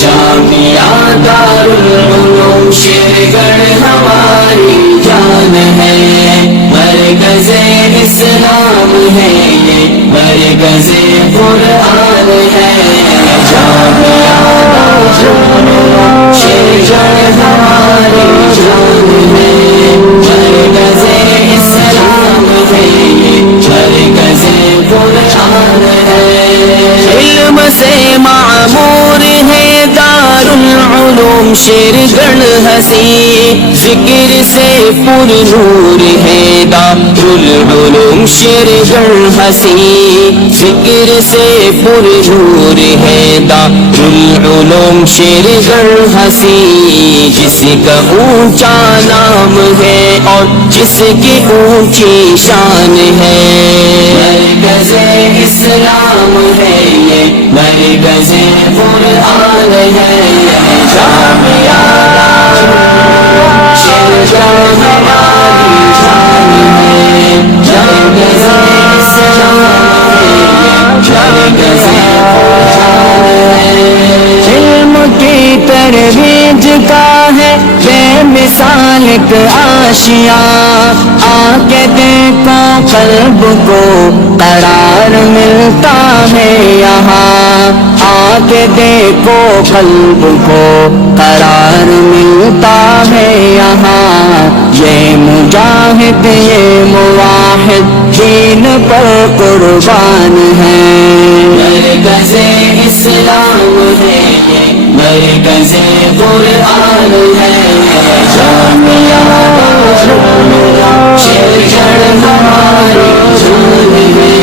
جامعہ دارالعلوم شیرگڑھ ہماری جان ہے، مرکز اسلام ہے یہ، مرکز قرآن ہے۔ جامعہ دارالعلوم شیرگڑھ ہماری جان ہے، مرکز اسلام ہے یہ، مرکز قرآن ہے۔ علم سے معمور ہے دارالعلوم شیرگڑھ ہنسی، ذکر سے پر نور ہے دارالعلوم شیرگڑھ ہنسی، ذکر سے پر نور ہے دارالعلوم شیرگڑھ ہنسی۔ جس کا اونچا نام ہے اور جس کی اونچی شان ہے، مرکز اسلام ہے یہ، مرکز قرآن ہے۔ جامعہ شیرگڑھ ہماری جان ہے، مرکز اسلام ہے یہ، مرکز قرآن ہے۔ علم کی ترویج کا ہے بے مثال ایک آشیاں، آ کے دیکھو قلب کو قرار ملتا ہے یہاں، آ کے دیکھو قلب کو قرار ملتا ہے یہاں۔ یہ مجاہد یہ مواحد دین پر قربان ہے، مرکز اسلام ہے یہ، مرکز قرآن ہے۔ جامعہ دارالعلوم شیرگڑھ ہماری جان ہے،